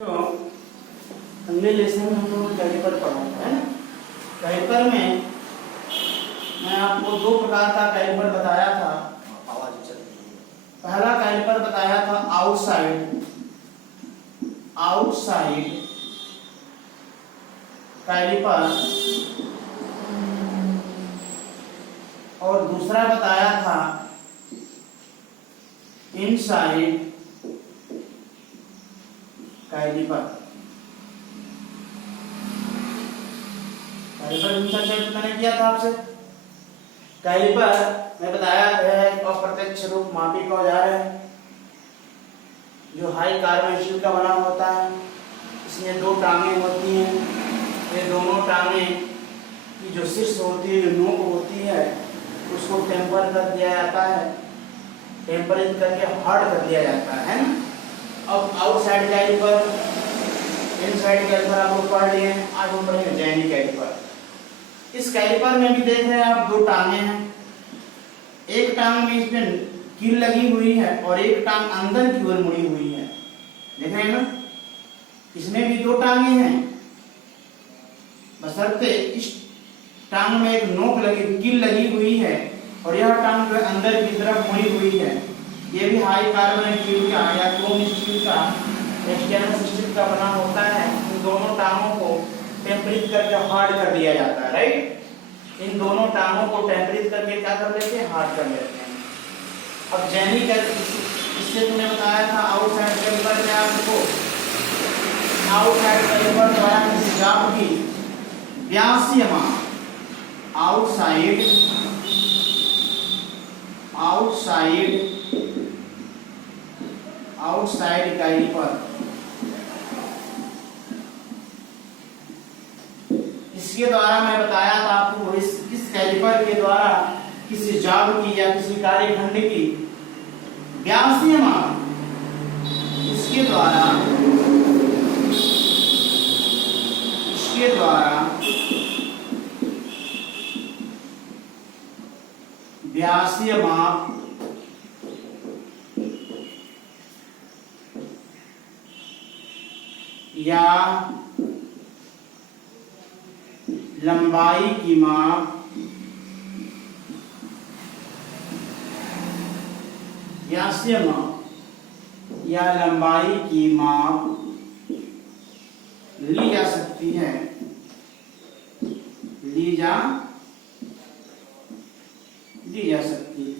तो अगले लेसन में हम लोग कैलिपर पढ़ा है ना। कैलिपर में मैं आपको दो प्रकार का कैलिपर बताया था। पहला कैलिपर बताया था आउटसाइड कैलिपर और दूसरा बताया था इनसाइड कैलिपर। मैंने किया था आपसे। कैलिपर में बताया गया है अप्रत्यक्ष रूप मापी का औजार है जो हाई कार्बन स्टील का बना होता है। इसमें दो टांगे होती हैं। ये दोनों टांगे की जो शीर्ष होती है, जो नोक होती है, उसको टेम्पर कर दिया जाता है, टेम्परेचर करके हार्ड कर दिया जाता है ना। अब आउटसाइड कैलिपर, इनसाइड कैलिपर आप लोग पढ़ लिए। आज हम पढ़ेंगे जैनी कैलिपर। इस कैलिपर में भी देख रहे हैं आप दो टांगे हैं। एक टांग में इसमें कील लगी हुई है और एक टांग अंदर की ओर मुड़ी हुई है। देख रहे हैं ना, इसमें भी दो टांगे हैं, बशर्ते इस टांग में एक नोक लगी, कील लगी हुई है और यह टांग जो अंदर की तरफ मुड़ी हुई है। ये भी हाई कार्बन स्टील का या क्रोम स्टील का स्टेनलेस स्टील का बना होता है। इन दोनों टांगों को टेम्परेट करके हार्ड कर दिया जाता है, राइट। इन दोनों टांगों को टेम्परेट करके क्या कर लेते हैं, हार्ड कर लेते हैं। अब जैनी कैलिपर, इससे तुमने बताया था आउटसाइड कैलिपर में आपको आउटसाइड कैलिपर द्वारा किसी जाप की व्यासीय माप आउटसाइड कैलिपर, इसके द्वारा मैं बताया था आपको इस कैलिपर के द्वारा किसी जाब की या किसी कार्यखंड की व्यासीय माप इसके द्वारा व्यासीय माप या लंबाई की माप व्यासीय माप या लंबाई की माप ली जा सकती है, ली जा सकती है।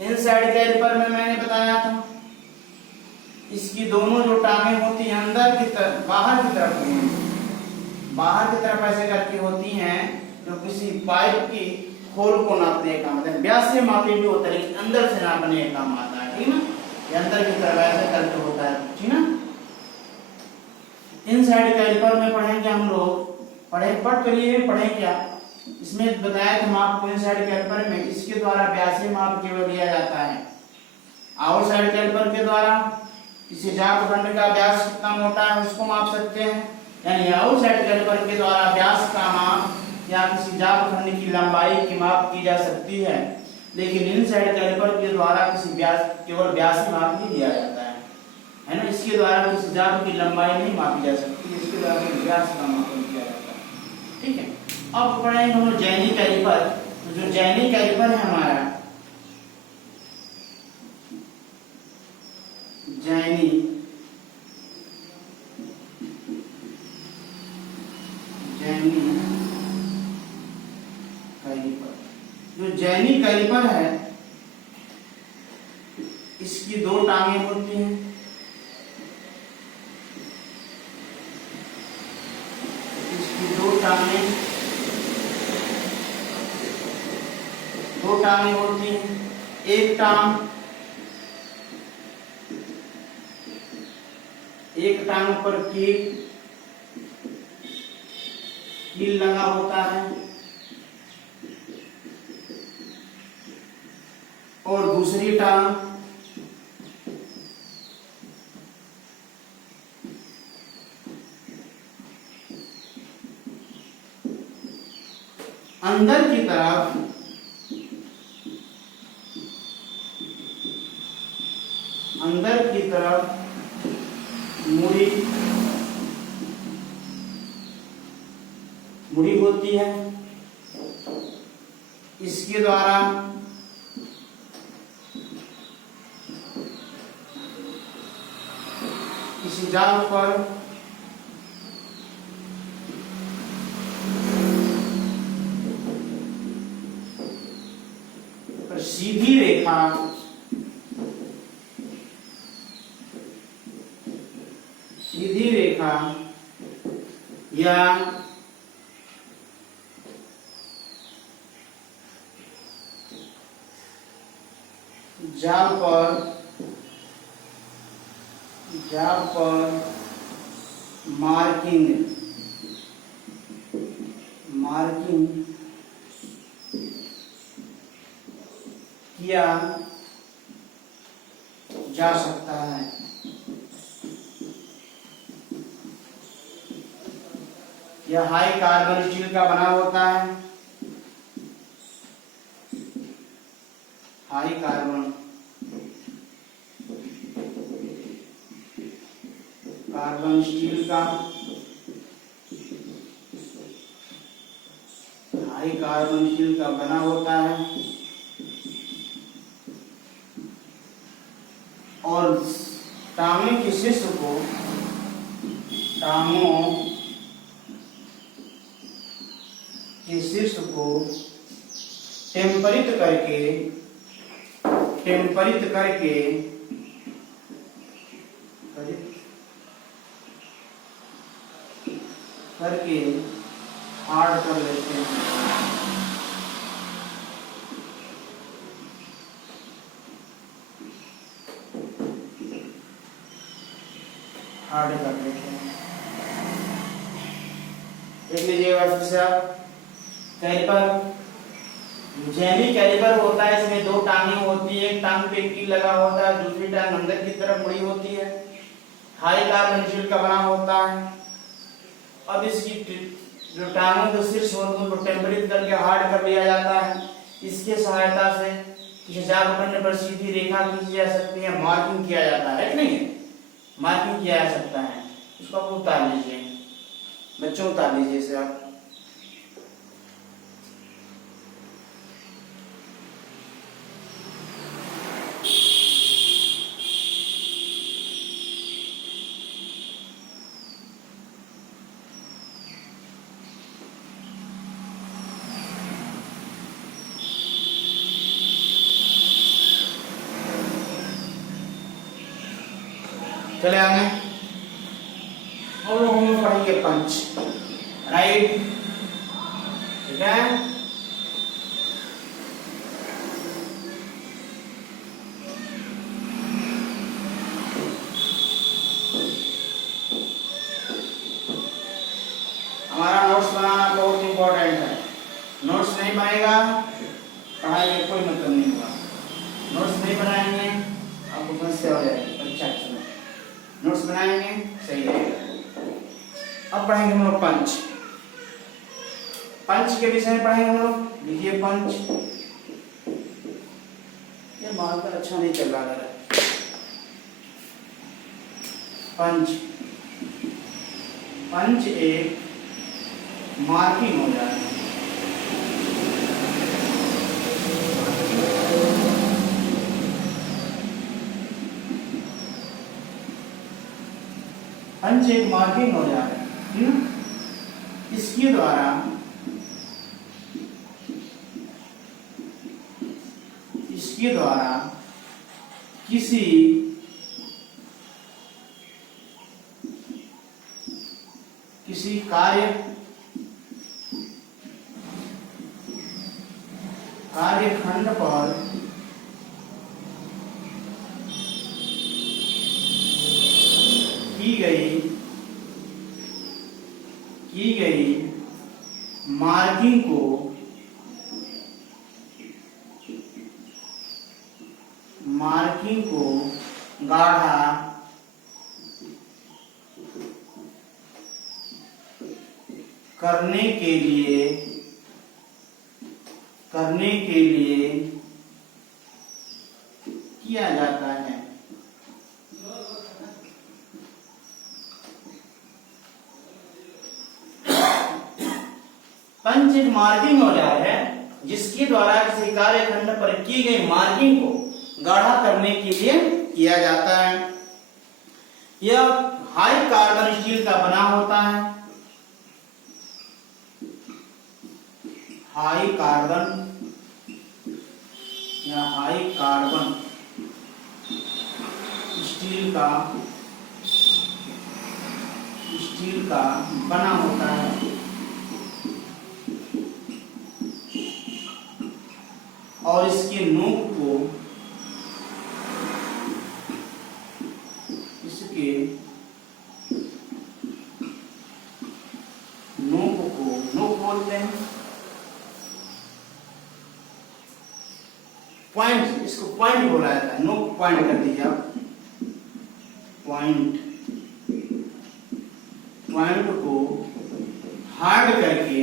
इनसाइड कैलिपर में मैंने बताया था इसकी दोनों जो टांगें होती हैं अंदर की तरफ, बाहर की तरफ ऐसे करके होती हैं, जो किसी पाइप की होल को नापने का मतलब व्यासीय मापी भी होता है, लेकिन अंदर से नापने का काम आता है, ठीक ना। ये अंदर की तरफ ऐसे करके होता है, ठीक ना। इनसाइड कैलिपर में पढ़ेंगे हम लोग, पढ़े क्या इसमें बताया था माप को। इनसाइड कैलिपर में इसके द्वारा व्यासीय माप केवल लिया जाता है। आउटसाइड कैलिपर के द्वारा किसी जाप खंड का व्यास कितना मोटा है उसको माप सकते हैं, यानी आउटसाइड कैलिपर के द्वारा व्यास का माप या किसी जाप खंड की लंबाई की माप की जा सकती है। लेकिन इनसाइड कैलिपर के द्वारा किसी व्यास केवल व्यास ही माप ही लिया जाता है ना। इसके द्वारा किसी जाप की लंबाई नहीं मापी जा सकती, इसके द्वारा व्यास का माप किया जाता है, ठीक है। अब पढ़ेंगे हम लोग जैनी कैलिपर। तो जो जैनी कैलिपर है हमारा, जैनी कैलिपर, जो जैनी कैलिपर है इसकी दो टांगें होती हैं। इसकी दो टांगें होती हैं। एक टांग पर कील लगा होता है और दूसरी टांग अंदर की तरफ अंदर की तरफ मुड़ी मुड़ी होती है, इसके द्वारा किसी जाल पर सीधी रेखा या जाल पर मार्किंग किया जा सकता है। यह हाई कार्बन स्टील का बना होता है। हाई कार्बन स्टील का बना होता है और टांगे के शीर्ष को टेम्परित करके हार्ड कर लेते हैं। हार्ड कर लेते हैं। देख लीजिएगा फिर से आप कैलिपर, जेनी कैलिपर होता है, इसमें दो टांगे होती है, एक टांग पे कील लगा होता है, दूसरी टांग अंदर की तरफ मुड़ी होती है। हाई कार्बन स्टील का बना होता है। अब इसकी जो टांगों के शीर्ष होते हैं उनको टेम्परित करके हार्ड कर लिया जाता है। इसके सहायता से किसी जाल बनने पर सीधी रेखा खींची जा सकती है, मार्किंग किया जाता है कि नहीं, मार्किंग किया जा सकता है। इसको आप उतार लीजिए, बच्चों उतार लीजिए इसे आप। चले आगे और हम लोग पढ़ेंगे पंच, राइट, ठीक है। हमारा नोट्स बनाना बहुत इंपॉर्टेंट है। नोट्स नहीं बनेगा पढ़ाई में कोई मतलब नहीं होगा। नोट्स नहीं बनाएंगे आपको समस्या हो जाएगी परीक्षा के समय। नोट्स बनाएंगे सही रहेगा। अब पढ़ेंगे हम लोग पंच। पंच के विषय में पढ़ेंगे हम लोग। लिखिए पंच। ये मार्कर अच्छा नहीं चल रहा है। पंच, पंच एक मार्किंग हो जाता है। पंच एक मार्किंग हो जाता है। इसके द्वारा किसी कार्यखंड पर की गई मार्किंग को गाढ़ा करने के लिए किया जाता है। पंच एक मार्किंग औजार है जिसके द्वारा किसी कार्यखंड पर की गई मार्किंग को गाढ़ा करने के लिए किया जाता है। यह हाई कार्बन स्टील का बना होता है। हाई कार्बन या हाई कार्बन स्टील का बना होता है और इसकी नोक को नोक बोलते हैं। पॉइंट, इसको पॉइंट बोला जाता है। नोक पॉइंट कर दीजिए आप। पॉइंट को हार्ड करके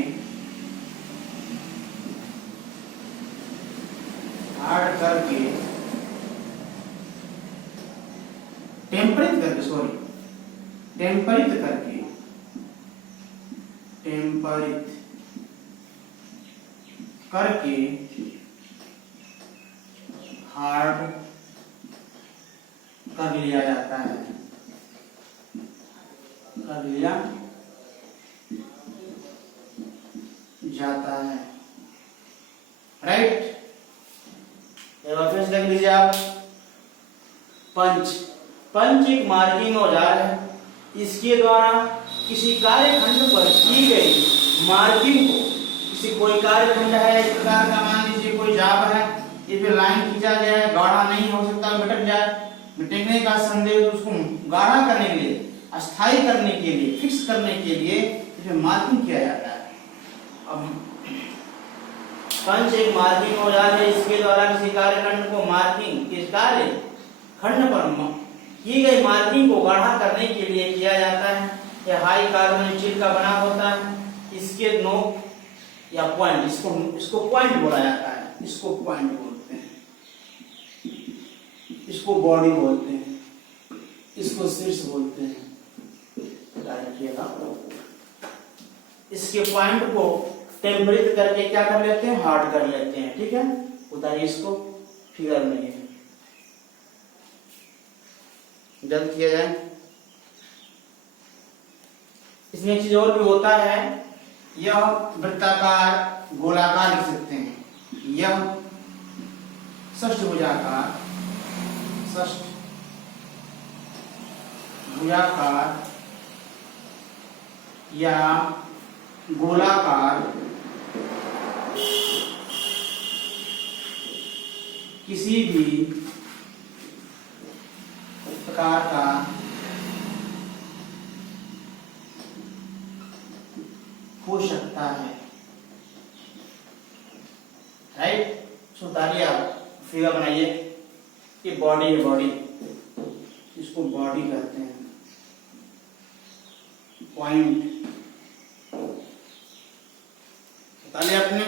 टेम्परित करके हार्ड कर लिया जाता है। राइट। फिर लिख लीजिए आप। पंच एक मार्किंग औजार है। इसके द्वारा किसी कार्यखंड पर की गई मार्किंग को, किसी कोई कार्यखंड है इस प्रकार का, मान लीजिए कोई जाब है, इस पे लाइन खींचा गया है, गाढ़ा नहीं हो सकता, मिट जाए, मिटने का संदेह, तो उसको गाढ़ा करने के लिए, अस्थायी करने के लिए, फिक्स करने के लिए इसमें मार्किंग किया जाता है। अब पंच एक मार्किंग औजार है। इसके द्वारा किसी कार्यखंड को मार्किंग, किस कार्यखंड पर की गई मार्किंग को गाढ़ा करने के लिए किया जाता है। यह हाई कार्बन स्टील का बना होता है। इसके नोक या पॉइंट, इसको पॉइंट बोला जाता है। इसको पॉइंट बोलते हैं, इसको बॉडी बोलते हैं, इसको शीर्ष बोलते हैं। इसके पॉइंट को टेम्परित करके क्या कर लेते हैं, हार्ड कर लेते हैं। ठीक है, उतारिए इसको फिगर में, जल्द किया जाए। इसमें एक चीज और भी होता है, यह वृत्ताकार, गोलाकार लिख सकते हैं। यह षष्ठभुजाकार या गोलाकार किसी भी प्रकार का हो सकता है। राइट। उतारिए आप, फिगर बनाइए। ये बॉडी है, बॉडी, इसको बॉडी कहते हैं। पॉइंट बताइए आपने।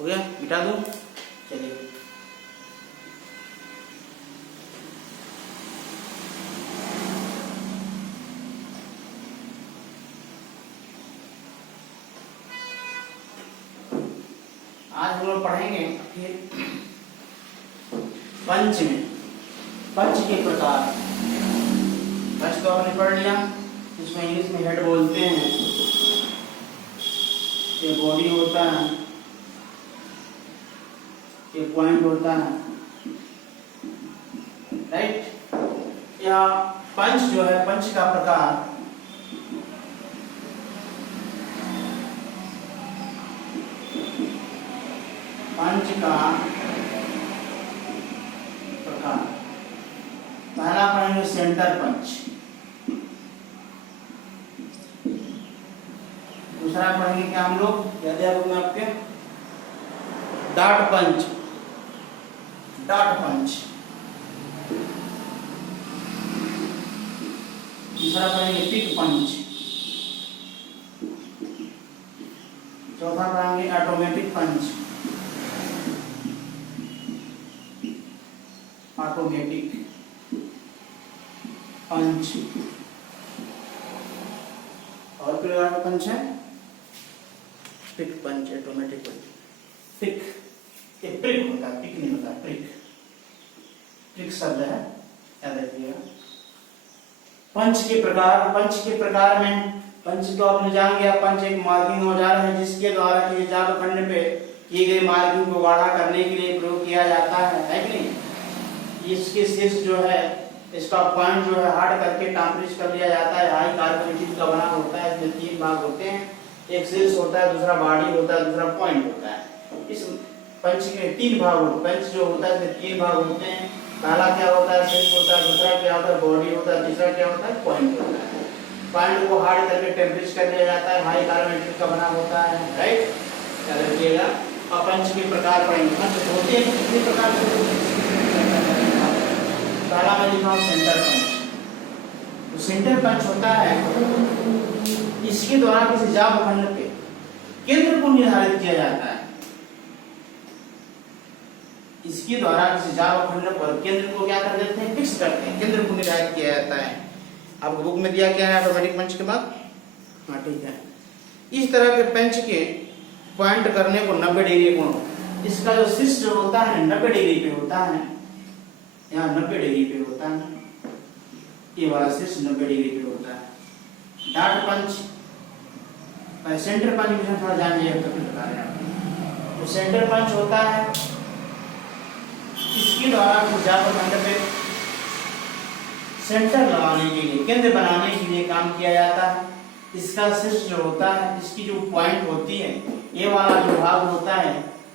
हो गया, मिटा दूं? चलिए, आज हम लोग पढ़ेंगे फिर पंच के प्रकार। पंच तो आपने पढ़ लिया, इसमें इंग्लिश में हेड बोलते हैं। ये बॉडी होता है, ये पॉइंट होता है। राइट। यह पंच जो है, पंच का प्रकार पहला पढ़ेंगे सेंटर पंच, दूसरा पढ़ेंगे क्या हम लोग, याद है आपको आपके, डाट पंच। तीसरा पढ़ेंगे पिक पंच, चौथा पढ़ेंगे ऑटोमेटिक पंच, ऑटोमेटिक पंच, और प्रकार का पंच है पिक पंच, ऑटोमेटिक पंच। पिक ये प्रिक होता है, पिक नहीं होता, प्रिक, प्रिक शब्द है, याद रखिएगा। पंच के प्रकार में पंच तो आपने जान गया, पंच एक मार्किंग औजार है जिसके द्वारा किसी जाब खंड पे किए गए मार्किंग को गाढ़ा करने के लिए प्रयोग किया जाता है कि नहीं। इसके शीर्ष जो है, इसका पॉइंट जो है हार्ड करके टाम्परिश कर लिया जाता है। हाई कार्बोनेटेड का बना होता है, इसमें 3 भाग होते हैं, एक शीर्ष होता है, दूसरा बॉडी होता है, दूसरा पॉइंट होता है। इस पंच के 3 भाग होते, पंच जो होता है इसमें 3 भाग होते हैं। पहला क्या होता है, शीर्ष होता है, दूसरा क्या होता है, बॉडी होता है, तीसरा क्या होता है, पॉइंट होता है। पॉइंट को हार्ड करके टेम्परिश कर लिया जाता है, हाई कार्बोनेटेड का बना होता है, राइट, याद रखिएगा। और पंच के प्रकार पढ़ेंगे, पंच होते हैं कितने प्रकार से। पहला मैं लिखा हूं सेंटर पंच। तो सेंटर पंच होता है, इसके द्वारा किसी जाब खंड पे केंद्र को निर्धारित किया जाता है। इसके द्वारा किसी जाब खंड पर केंद्र को क्या कर देते हैं, फिक्स करते हैं, केंद्र को निर्धारित किया जाता है। आपको बुक में दिया क्या है ऑटोमेटिक पंच के बाद, हाँ ठीक है। इस तरह के पंच के पॉइंट करने को 90 डिग्री कोण, इसका जो शीर्ष जो होता है 90 डिग्री पे होता है, यहाँ 90 डिग्री पे होता है, ये वाला शीर्ष 90 डिग्री पे होता है। डाट पंच, सेंटर पंच भी थोड़ा जान लीजिए तो फिर बता रहे हैं। तो सेंटर पंच होता है, इसके द्वारा जाब खंड पे सेंटर लगाने के लिए, केंद्र बनाने के लिए काम किया जाता है। इसका शीर्ष जो होता है, इसकी जो पॉइंट होती है, ये वाला जो भाग होता है,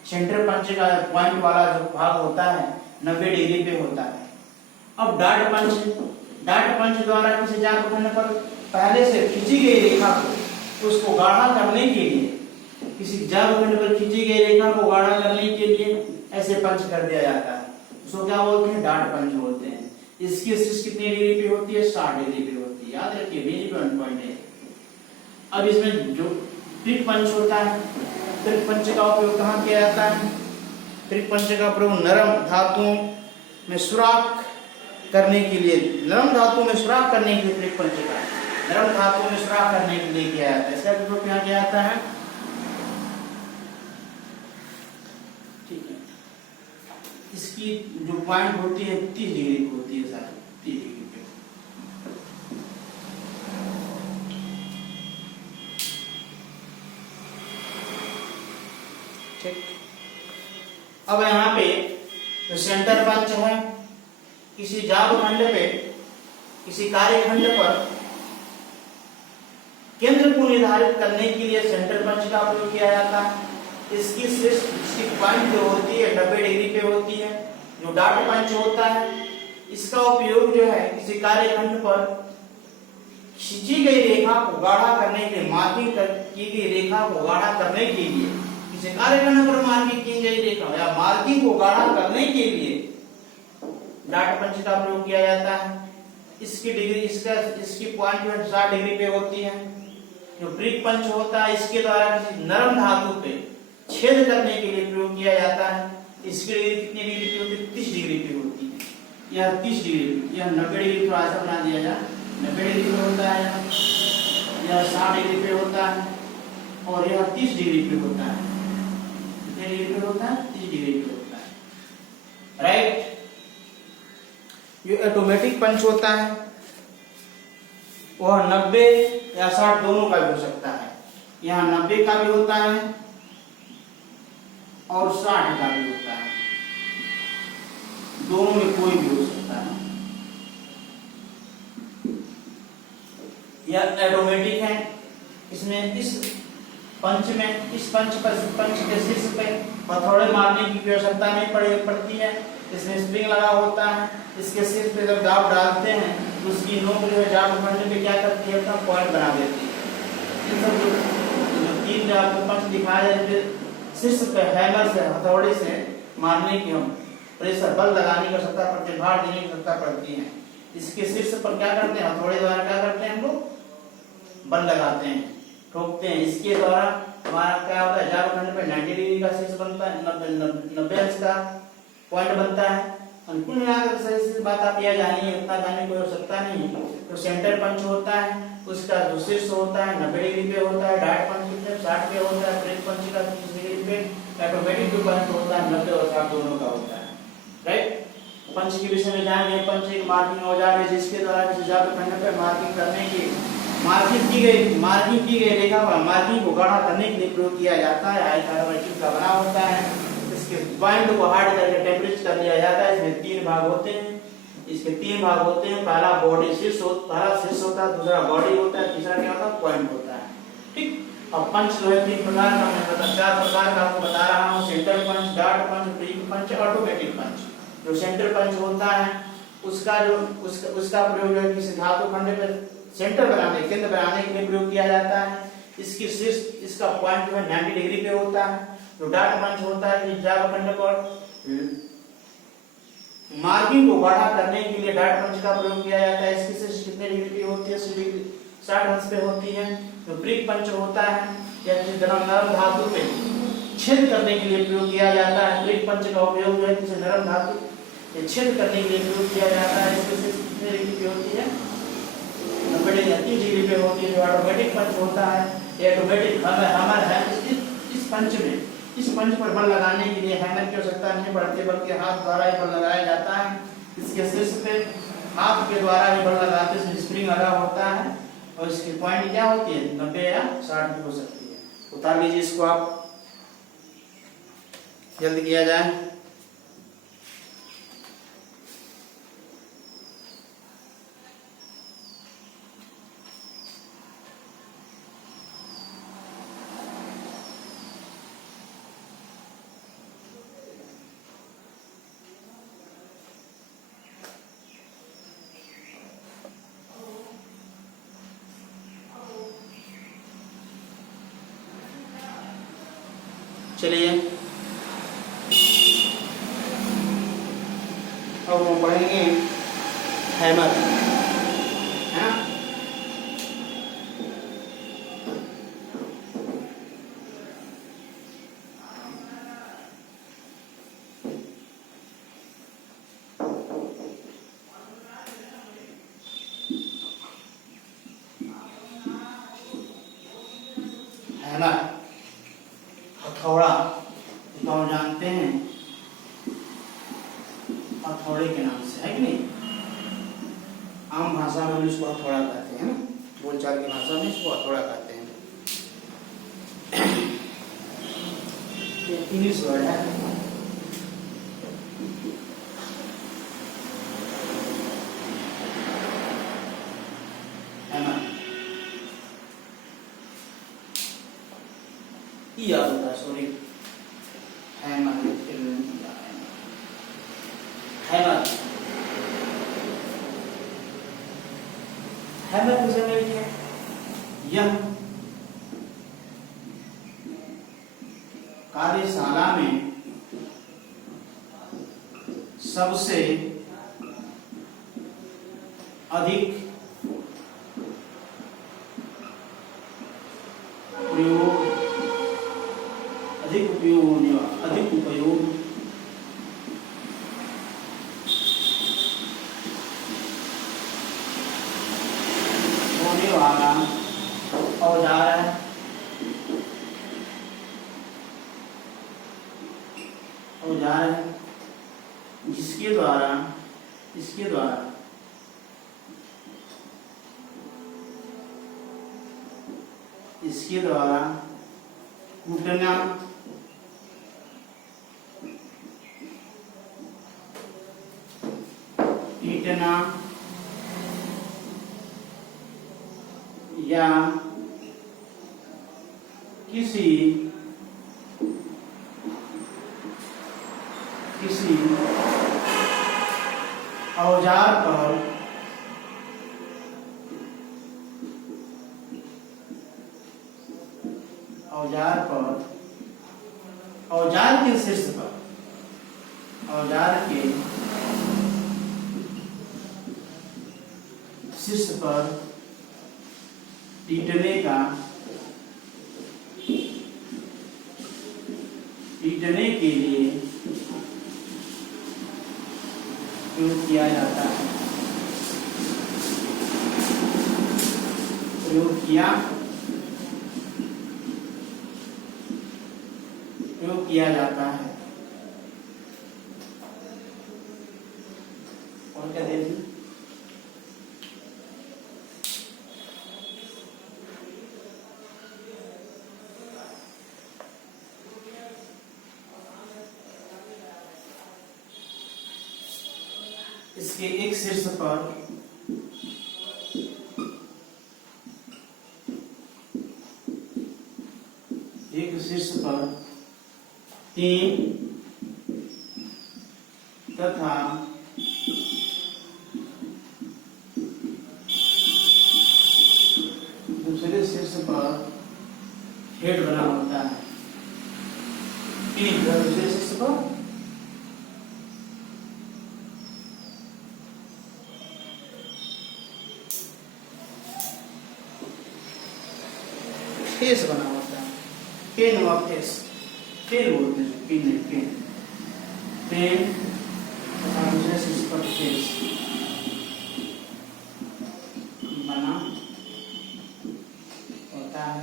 सेंटर पंच का पॉइंट वाला जो भाग होता है 90 डिग्री पे होता है। अब डाट पंच द्वारा किसी जाब खंड पर पहले से खींची गई रेखा को उसको गाढ़ा करने के लिए, किसी जाब खंड पर खींची गई रेखा को गाढ़ा करने के लिए ऐसे पंच कर दिया जाता है, उसको क्या बोलते हैं, डाट पंच बोलते हैं। इसकी शीर्ष कितनी डिग्री पे होती है, 60 डिग्री पे होती है, याद रखिए, वेरी पॉइंट है। अब इसमें जो पिक पंच होता है, पिक पंच का उपयोग कहाँ किया जाता है, पिक पंच का प्रयोग नरम धातुओं में सुराख करने के लिए, नरम धातु में सुराख करने के लिए पिक पंच का, नरम धातु में सुराख करने के लिए किया जाता है। इसका उपयोग क्या किया जाता है, ठीक है। इसकी जो पॉइंट होती है 30 डिग्री की होती है, सारी 30 डिग्री पे। ठीक, अब यहाँ पे जो सेंटर पंच है, किसी जाब खंड पे, किसी कार्य खंड पर केंद्र को निर्धारित करने के लिए सेंटर पंच का उपयोग किया जाता है। इसकी शीर्ष, इसकी पॉइंट जो होती है 90 डिग्री पे होती है। जो डाट पंच होता है, इसका उपयोग जो है किसी कार्य खंड पर खींची गई रेखा को गाढ़ा करने के लिए, मार्किंग की गई रेखा को गाढ़ा करने के लिए, किसी कार्य खंड पर मार्किंग की गई रेखा या मार्किंग को गाढ़ा करने के लिए डाट पंच का प्रयोग किया जाता है। इसकी डिग्री, इसकी पॉइंट 60 डिग्री पे होती है। जो प्रिक पंच होता है, इसके द्वारा किसी नरम धातु पे छेद करने के लिए प्रयोग किया जाता है। इसकी डिग्री कितनी डिग्री पे होती है, 30 डिग्री पे होती है। यह 30 डिग्री, यह 90 डिग्री थोड़ा सा बना दिया जाए, 90 डिग्री पे होता है, यह 60 डिग्री पे होता है, और यह 30 डिग्री पे होता है। कितने डिग्री पे होता है, 30 डिग्री पे होता है, राइट। ये ऑटोमेटिक पंच होता है, वह 90 या 60 दोनों का भी हो सकता है। यहाँ 90 का भी होता है और 60 का भी होता है, दोनों में कोई भी हो सकता है। यह ऑटोमेटिक है। इसमें इस पंच में, इस पंच के शीर्ष पे हथौड़े मारने की आवश्यकता नहीं पड़ती है। इसमें स्प्रिंग लगा होता है। इसके शीर्ष पे जब दाब डालते हैं तो उसकी नोक जो है जाब खंड पे क्या करती है, अपना पॉइंट बना देती है। इन सब जो 3 आपको पंच दिखाया है, शीर्ष पे हैमर से, हथौड़े से मारने की हम प्रेशर, बल लगाने की आवश्यकता पड़ती है, भार देने की आवश्यकता पड़ती है। इसके शीर्ष पर क्या करते हैं, हथौड़े द्वारा क्या करते हैं, हम लोग बल लगाते हैं, ठोकते हैं। इसके द्वारा हमारा क्या होता है, जागखंड पे 90 डिग्री का शीर्ष बनता है, 90 अंश का पॉइंट बनता है। कुल मिलाकर सही बात आप यह जानिए, उतना जानने कोई आवश्यकता नहीं है। तो सेंटर पंच होता है, उसका जो शीर्ष होता है 90 डिग्री पे होता है, डार्ट पंच कितने 60 पे होता है, ब्रेक पंच का 30 डिग्री पे, ऑटोमेटिक जो पंच होता है 90 और 60 दोनों का होता है। राइट, पंच के विषय में जानेंगे। पंच एक मार्किंग औजार है जिसके द्वारा किसी जागखंड पे मार्किंग करने की मार्किंग की गई रेखा पर मार्किंग को गाढ़ा करने के लिए प्रयोग किया जाता है। हाई कार्बोनेट का बना होता है, इसके पॉइंट को हार्ड करके टेम्परेचर कर दिया जाता है। इसमें 3 भाग होते हैं, इसके 3 भाग होते हैं। पहला बॉडी शीर्ष होता है, दूसरा बॉडी होता है, तीसरा क्या होता है, पॉइंट होता है। ठीक, अब पंच जो है 3 प्रकार का, मैं 4 प्रकार का आपको बता रहा हूँ। सेंटर पंच, डार्ट पंच, ब्रेक पंच, ऑटोमेटिक पंच। जो सेंटर पंच होता है उसका प्रयोग जो है किसी धातु खंड पर सेंटर बनाने, केंद्र बनाने के लिए प्रयोग किया जाता है। इसकी शीर्ष, इसका पॉइंट जो है 90 डिग्री पे होता है। जो डार्ट पंच होता है कि जागखंड पर मार्किंग को गाढ़ा करने के लिए डार्ट पंच का प्रयोग किया जाता है। इसकी शीर्ष कितने डिग्री पे होती है, 60 अंश पे होती है। जो ब्रेक पंच होता है या नरम धातु पे छेद करने के लिए प्रयोग किया जाता है। ब्रेक पंच का उपयोग जो है किसी नरम धातु छेद करने के लिए प्रयोग किया जाता है। इसकी शीर्ष कितने डिग्री पे होती है, 90 डिग्री पे होती है। जो ऑटोमेटिक पंच होता है, ये ऑटोमेटिक हैमर है। इस पंच पर बल लगाने के लिए हैमर की आवश्यकता नहीं पड़ती, बल्कि हाथ द्वारा ही बल लगाया जाता है। इसके शीर्ष पे हाथ के द्वारा ही बल लगाते हैं, स्प्रिंग लगा होता है और इसकी पॉइंट क्या होती है, 90 या 60 भी हो सकती है। उतार लीजिए इसको, आप जल्दी किया जाए। चलिए अब हम पढ़ेंगे हैमर, है ना। हैमर हथौड़ा तो जानते हैं, हथौड़े के नाम से, है कि नहीं। आम भाषा में हम इसको हथौड़ा कहते हैं ना, बोलचाल की भाषा में इसको हथौड़ा कहते हैं। ये इंग्लिश वर्ड है। याद होता है, सॉरी, हैमर किसे मिली है, यह कार्यशाला में सबसे अधिक उपयोग होने वाला औजार है। जिसके द्वारा कूटना, पीटना या किसी औजार पर औजार के शीर्ष पर, औजार के शीर्ष पर पीटने के लिए प्रयोग किया जाता है। प्रयोग किया जाता है। और क्या देखिए, इसके एक शीर्ष पर तीन तथा दूसरे शीर्ष पर हेड बना होता है। तीन तथा दूसरे शीर्ष पर फेस बना होता है। पेन व फेस, पेन बोलते हैं, पेन नहीं, पेन तथा दूसरे शीर्ष पर फेस बना होता है।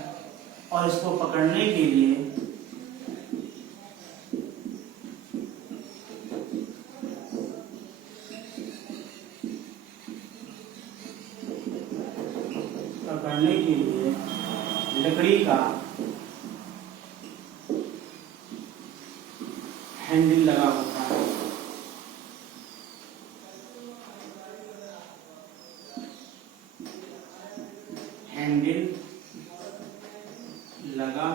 और इसको पकड़ने के लिए लकड़ी का हैंडल लगा होता है। हैंडल लगा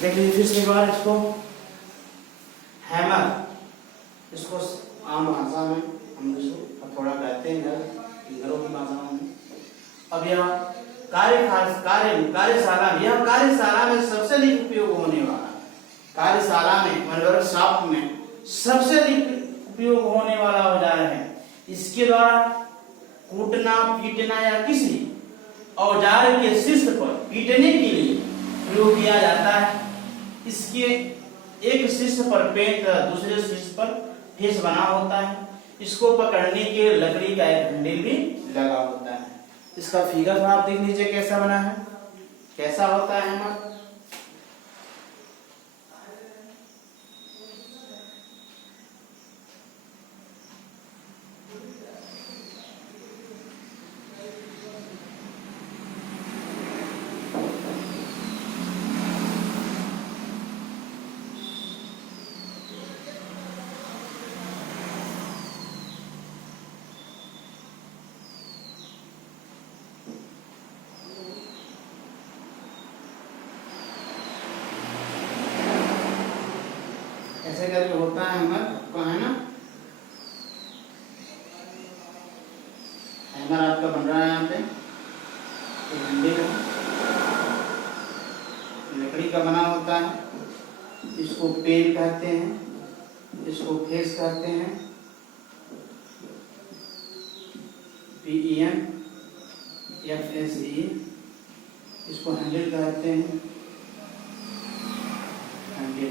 देख लीजिए फिर से एक बार इसको। हैमर, इसको आम भाषा में हम इसको थोड़ा कहते हैं घरों की भाषा में। अब यह कार्यशाला में सबसे अधिक उपयोग होने वाला, कार्यशाला में वर्कशॉप में सबसे अधिक उपयोग होने वाला औजार है। इसके द्वारा कूटना, पीटना या किसी औजार के शीर्ष पर पीटने के लिए प्रयोग किया जाता है। इसके एक शीर्ष पर पेन, दूसरे शीर्ष पर फेस बना होता है। इसको पकड़ने के लकड़ी का एक हैंडल भी लगा होता है। इसका फिगर आप देख लीजिए कैसा बना है, कैसा होता है हमारा। ऐसे करके होता है हैमर, आपका है ना, हैमर आपका बन रहा है यहाँ पे। हैंडल लकड़ी का बना होता है। इसको पेन कहते हैं, इसको फेस कहते हैं, PEN FSE। इसको हैंडल कहते हैं, हैंडल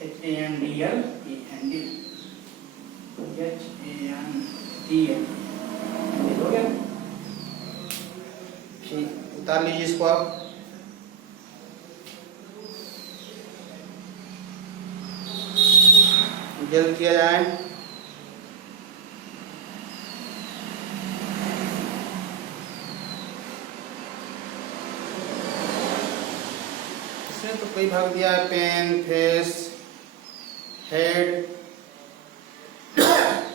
HANDL, हैंडल HANDL। हो गया, ठीक, उतार लीजिए इसको आप। जल्द किया जाए। इसमें तो कई भाग दिया है, पेन, फेस, हेड।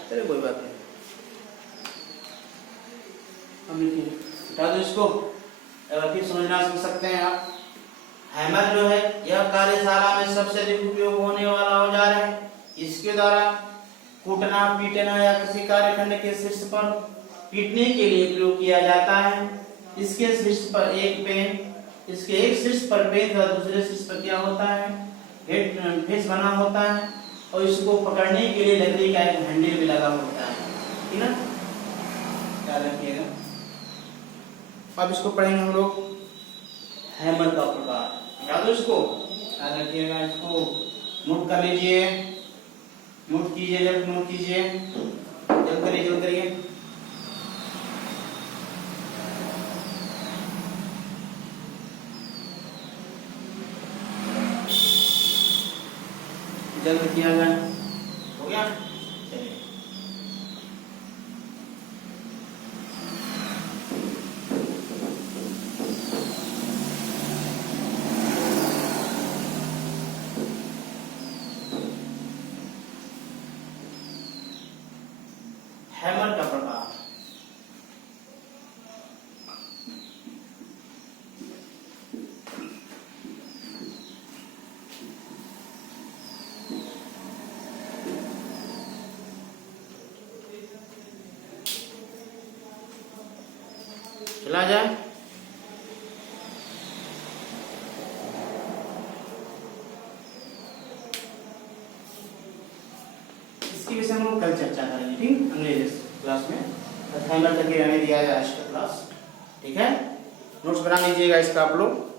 चलिए कोई बात नहीं, हम लिखिए, हटा दो इसको। फिर समझना सीख सकते हैं आप। हैमर जो है यह कार्यशाला में सबसे अधिक उपयोग होने वाला औजार है। इसके द्वारा कूटना, पीटना या किसी कार्यखंड के शीर्ष पर पीटने के लिए प्रयोग किया जाता है। इसके शीर्ष पर एक पेन, इसके एक शीर्ष पर पेन तथा दूसरे शीर्ष पर क्या होता है, हेड फेस बना होता है और इसको पकड़ने के लिए लकड़ी का एक हैंडल भी लगा होता है, ठीक ना, याद रखिएगा। अब इसको पढ़ेंगे हम लोग हैमर का प्रकार, याद हो इसको, याद रखिएगा। इसको नोट कर लीजिए, नोट कीजिए, जब नोट कीजिए, जल्द करिए, जल्द करिए। जल्द किया जाए, हो गया, चलिए। हैमर का प्रकार, चला जाए। इसकी विषय हम लोग कल चर्चा करेंगे, ठीक, अगले क्लास में। हैमर तक रहने दिया है आज का क्लास, ठीक है। नोट्स बना लीजिएगा इसका आप लोग।